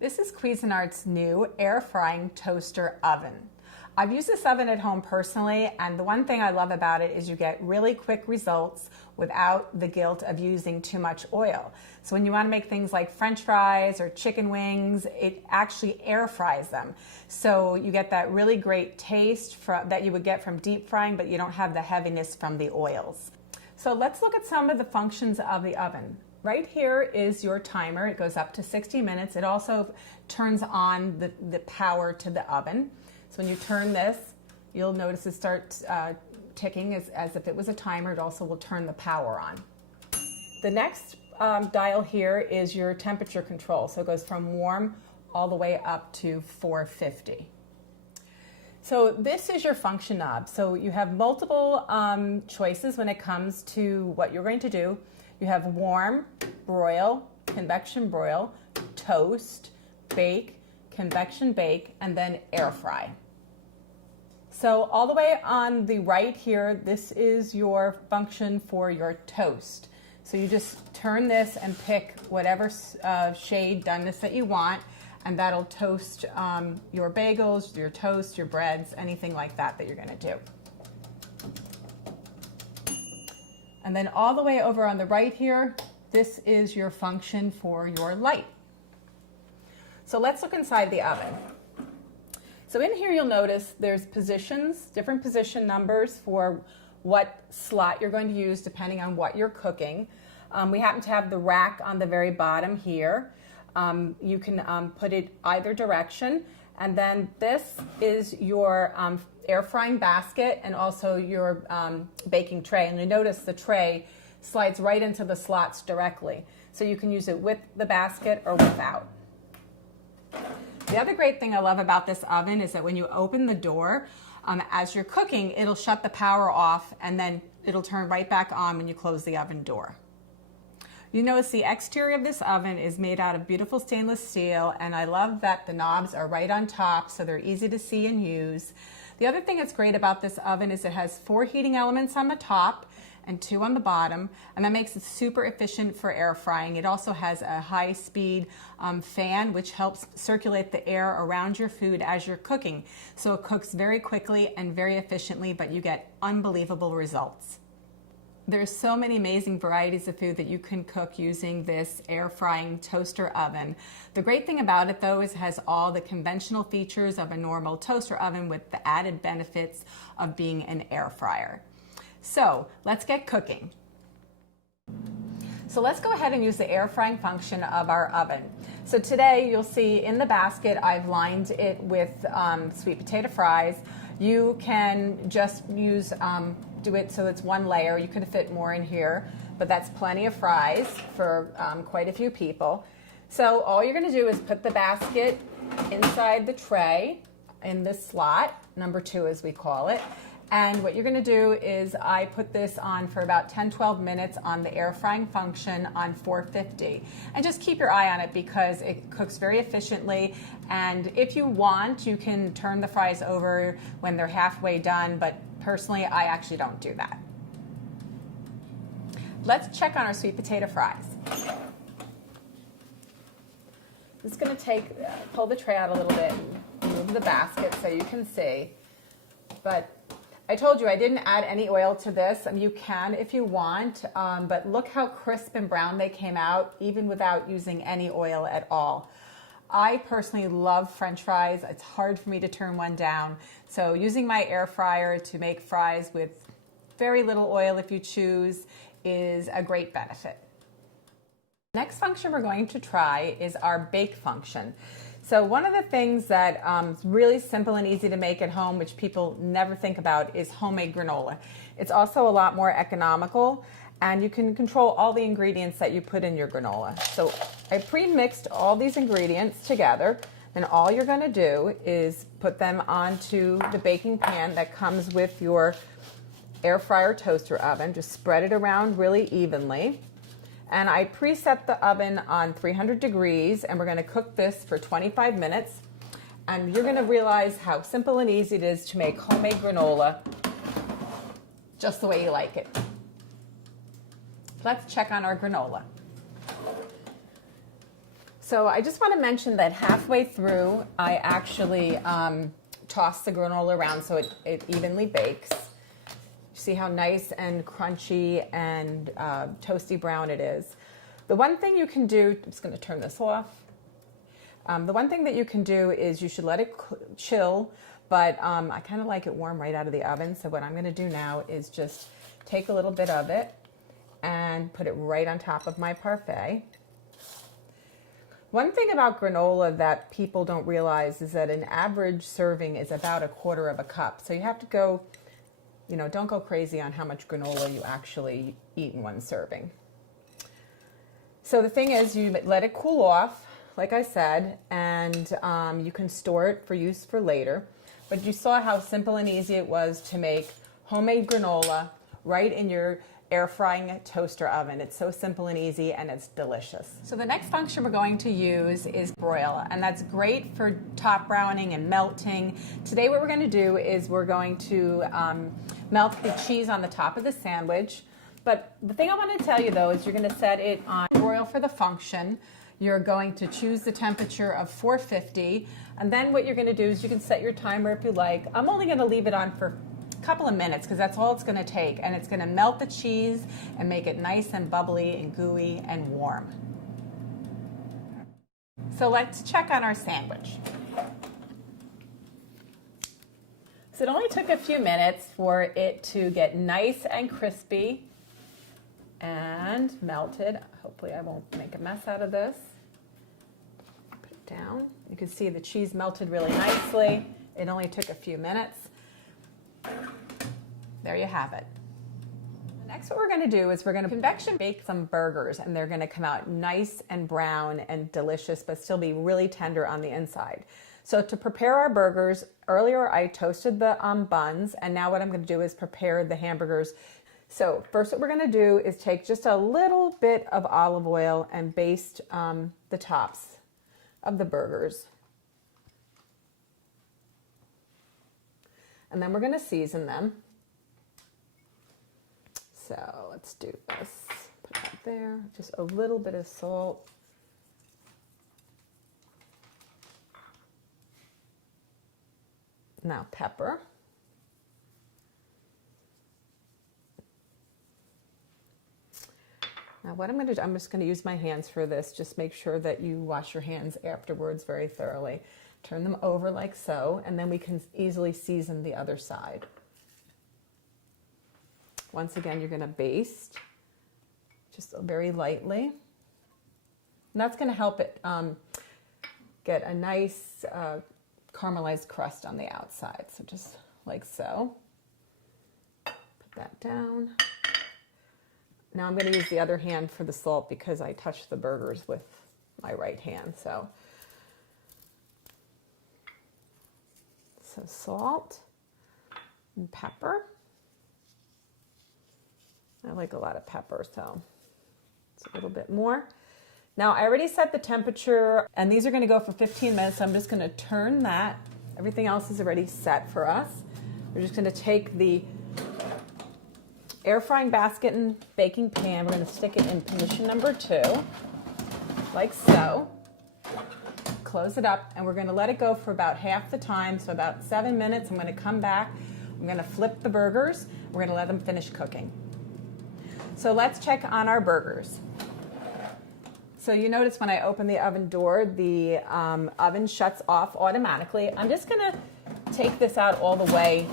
This is Cuisinart's new air frying toaster oven. I've used this oven at home personally, and the one thing I love about it is you get really quick results without the guilt of using too much oil. So when you want to make things like French fries or chicken wings, it actually air fries them. So you get that really great taste that you would get from deep frying, but you don't have the heaviness from the oils. So let's look at some of the functions of the oven. Right here is your timer. It goes up to 60 minutes. It also turns on the power to the oven. So when you turn this, you'll notice it starts ticking as if it was a timer. It also will turn the power on. The next dial here is your temperature control. So it goes from warm all the way up to 450. So this is your function knob. So you have multiple choices when it comes to what you're going to do. You have warm, broil, convection broil, toast, bake, convection bake, and then air fry. So all the way on the right here, this is your function for your toast. So you just turn this and pick whatever shade doneness that you want, and that'll toast your bagels, your toast, your breads, anything like that you're going to do. And then all the way over on the right here, this is your function for your light. So let's look inside the oven. So in here you'll notice there's positions, different position numbers for what slot you're going to use depending on what you're cooking. We happen to have the rack on the very bottom here. You can put it either direction. And then this is your air frying basket and also your baking tray. And you notice the tray slides right into the slots directly. So you can use it with the basket or without. The other great thing I love about this oven is that when you open the door, as you're cooking, it'll shut the power off and then it'll turn right back on when you close the oven door. You notice the exterior of this oven is made out of beautiful stainless steel, and I love that the knobs are right on top so they're easy to see and use. The other thing that's great about this oven is it has 4 heating elements on the top and 2 on the bottom, and that makes it super efficient for air frying. It also has a high-speed fan which helps circulate the air around your food as you're cooking. So it cooks very quickly and very efficiently, but you get unbelievable results. There's so many amazing varieties of food that you can cook using this air frying toaster oven. The great thing about it though is it has all the conventional features of a normal toaster oven with the added benefits of being an air fryer. So let's get cooking. So let's go ahead and use the air frying function of our oven. So today you'll see in the basket I've lined it with sweet potato fries. You can just use do it so it's one layer. You could fit more in here, but that's plenty of fries for quite a few people. So all you're going to do is put the basket inside the tray in this slot, number 2 as we call it. And what you're going to do is I put this on for about 10-12 minutes on the air frying function on 450. And just keep your eye on it because it cooks very efficiently. And if you want, you can turn the fries over when they're halfway done, but personally, I actually don't do that. Let's check on our sweet potato fries. I'm just going to pull the tray out a little bit and move the basket so you can see. But I told you I didn't add any oil to this. You can if you want, but look how crisp and brown they came out even without using any oil at all. I personally love French fries. It's hard for me to turn one down. So using my air fryer to make fries with very little oil if you choose is a great benefit. Next function we're going to try is our bake function. So one of the things that is really simple and easy to make at home, which people never think about, is homemade granola. It's also a lot more economical, and you can control all the ingredients that you put in your granola. So I pre-mixed all these ingredients together, and all you're going to do is put them onto the baking pan that comes with your air fryer toaster oven. Just spread it around really evenly. And I preset the oven on 300 degrees, and we're going to cook this for 25 minutes. And you're going to realize how simple and easy it is to make homemade granola just the way you like it. Let's check on our granola. So I just want to mention that halfway through, I actually toss the granola around so it evenly bakes. See how nice and crunchy and toasty brown it is. The one thing you can do, I'm just going to turn this off. The one thing that you can do is you should let it chill, but I kind of like it warm right out of the oven. So what I'm going to do now is just take a little bit of it and put it right on top of my parfait. One thing about granola that people don't realize is that an average serving is about 1/4 cup. So you have to go, you know, don't go crazy on how much granola you actually eat in one serving. So the thing is, you let it cool off, like I said, and you can store it for use for later. But you saw how simple and easy it was to make homemade granola right in your air frying toaster oven. It's so simple and easy, and it's delicious. So the next function we're going to use is broil, and that's great for top browning and melting. Today what we're going to do is we're going to melt the cheese on the top of the sandwich. But the thing I want to tell you though is you're going to set it on broil for the function. You're going to choose the temperature of 450, and then what you're going to do is you can set your timer if you like. I'm only going to leave it on for couple of minutes because that's all it's going to take, and it's going to melt the cheese and make it nice and bubbly and gooey and warm. So let's check on our sandwich. So it only took a few minutes for it to get nice and crispy and melted. Hopefully I won't make a mess out of this. Put it down. You can see the cheese melted really nicely. It only took a few minutes. There you have it. Next, what we're going to do is we're going to convection bake some burgers, and they're going to come out nice and brown and delicious, but still be really tender on the inside. So to prepare our burgers, earlier I toasted the buns, and now what I'm going to do is prepare the hamburgers. So first what we're going to do is take just a little bit of olive oil and baste the tops of the burgers. And then we're going to season them. So let's do this. Put that there. Just a little bit of salt. Now pepper. Now what I'm going to do, I'm just going to use my hands for this. Just make sure that you wash your hands afterwards very thoroughly. Turn them over like so, and then we can easily season the other side. Once again, you're going to baste just very lightly. And that's going to help it get a nice caramelized crust on the outside. So just like so. Put that down. Now I'm going to use the other hand for the salt because I touched the burgers with my right hand. So salt and pepper. I like a lot of pepper, so it's a little bit more. Now I already set the temperature, and these are going to go for 15 minutes. So I'm just going to turn that. Everything else is already set for us. We're just going to take the air frying basket and baking pan. We're going to stick it in position number 2, like so. Close it up, and we're going to let it go for about half the time, so about 7 minutes. I'm going to come back. I'm going to flip the burgers. We're going to let them finish cooking. So let's check on our burgers. So you notice when I open the oven door, the oven shuts off automatically. I'm just going to take this out all the way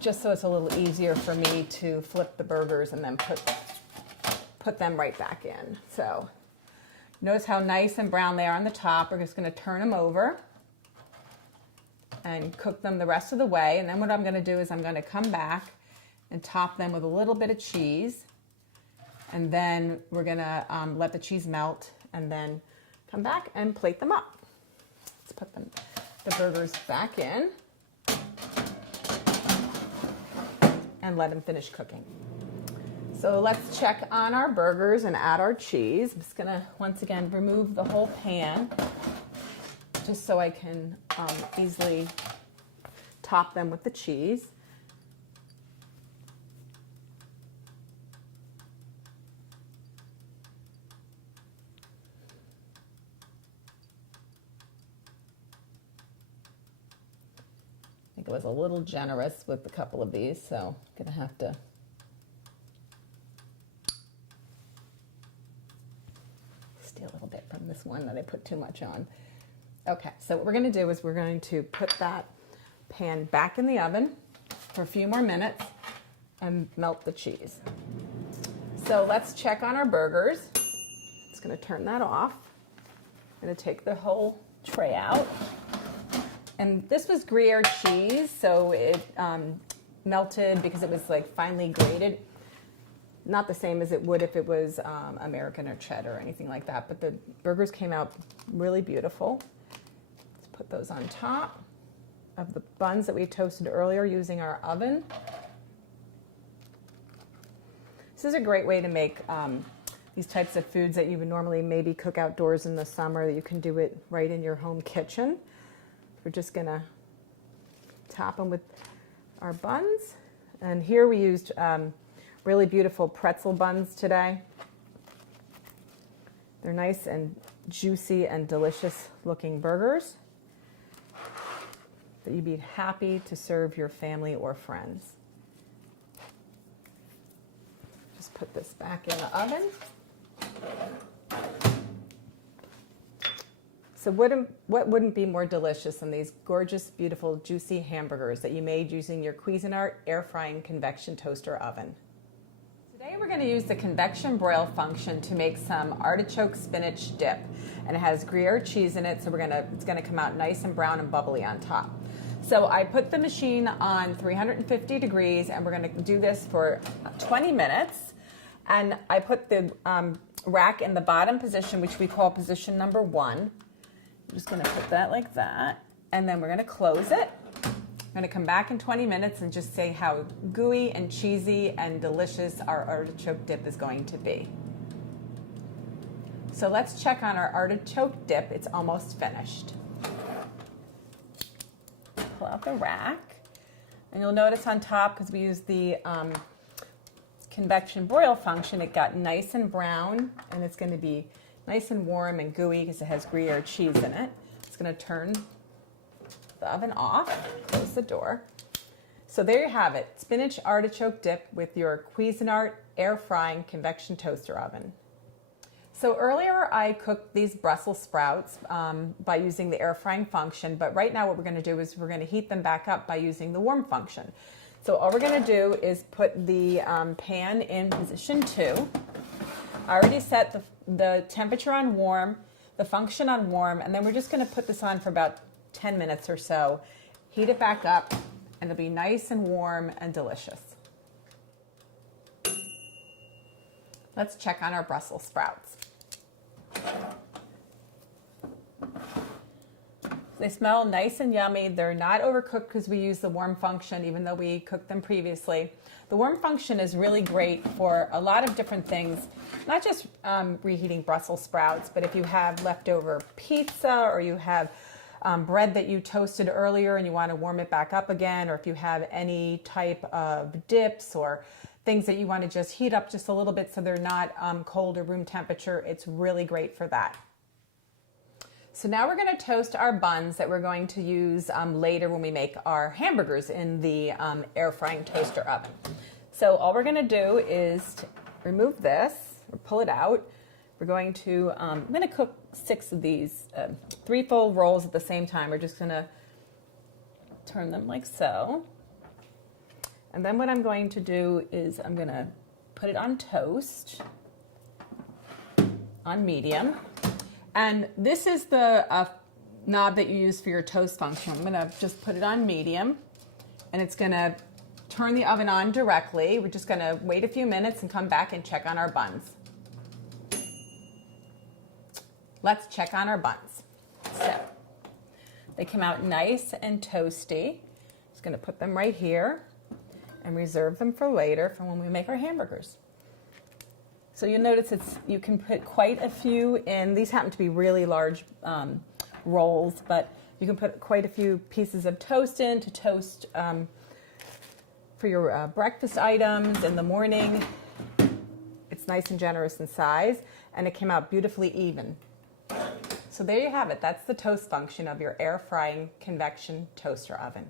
just so it's a little easier for me to flip the burgers and then put them right back in. So notice how nice and brown they are on the top. We're just going to turn them over and cook them the rest of the way. And then what I'm going to do is I'm going to come back and top them with a little bit of cheese. And then we're going to let the cheese melt and then come back and plate them up. Let's put the burgers back in and let them finish cooking. So let's check on our burgers and add our cheese. I'm just going to, once again, remove the whole pan just so I can easily top them with the cheese. think I was a little generous with a couple of these, so I'm gonna have to steal a little bit from this one that I put too much on. Okay, so what we're gonna do is we're going to put that pan back in the oven for a few more minutes and melt the cheese. So let's check on our burgers. Just gonna turn that off. I'm gonna take the whole tray out. And this was Gruyere cheese, so it melted because it was like finely grated. Not the same as it would if it was American or cheddar or anything like that, but the burgers came out really beautiful. Let's put those on top of the buns that we toasted earlier using our oven. This is a great way to make these types of foods that you would normally maybe cook outdoors in the summer, that you can do it right in your home kitchen. We're just gonna top them with our buns. And here we used really beautiful pretzel buns today. They're nice and juicy and delicious looking burgers that you'd be happy to serve your family or friends. Just put this back in the oven. So what wouldn't be more delicious than these gorgeous, beautiful, juicy hamburgers that you made using your Cuisinart air frying convection toaster oven? Today we're going to use the convection broil function to make some artichoke spinach dip. And it has Gruyere cheese in it, so it's going to come out nice and brown and bubbly on top. So I put the machine on 350 degrees, and we're going to do this for 20 minutes. And I put the rack in the bottom position, which we call position number 1. I'm just going to put that like that, and then we're going to close it. I'm going to come back in 20 minutes and just say how gooey and cheesy and delicious our artichoke dip is going to be. So let's check on our artichoke dip. It's almost finished. Pull out the rack, and you'll notice on top, because we used the convection broil function, it got nice and brown, and it's going to be nice and warm and gooey because it has Gruyere cheese in it. It's going to turn the oven off, close the door. So there you have it, spinach artichoke dip with your Cuisinart air frying convection toaster oven. So earlier I cooked these Brussels sprouts by using the air frying function, but right now what we're going to do is we're going to heat them back up by using the warm function. So all we're going to do is put the pan in position 2. I already set the temperature on warm, the function on warm, and then we're just going to put this on for about 10 minutes or so. Heat it back up, and it'll be nice and warm and delicious. Let's check on our Brussels sprouts. They smell nice and yummy. They're not overcooked because we use the warm function, even though we cooked them previously. The warm function is really great for a lot of different things, not just reheating Brussels sprouts, but if you have leftover pizza, or you have bread that you toasted earlier and you want to warm it back up again, or if you have any type of dips or things that you want to just heat up just a little bit so they're not cold or room temperature, it's really great for that. So now we're going to toast our buns that we're going to use later when we make our hamburgers in the air frying toaster oven. So all we're going to do is remove this, or pull it out. We're going to, I'm going to cook 6 of these, 3 full rolls at the same time. We're just going to turn them like so. And then what I'm going to do is I'm going to put it on toast, on medium. And this is the knob that you use for your toast function. I'm going to just put it on medium, and it's going to turn the oven on directly. We're just going to wait a few minutes and come back and check on our buns. Let's check on our buns. So they come out nice and toasty. Just going to put them right here and reserve them for later, for when we make our hamburgers. So you'll notice you can put quite a few in. These happen to be really large rolls, but you can put quite a few pieces of toast in to toast for your breakfast items in the morning. It's nice and generous in size, and it came out beautifully even. So there you have it. That's the toast function of your air frying convection toaster oven.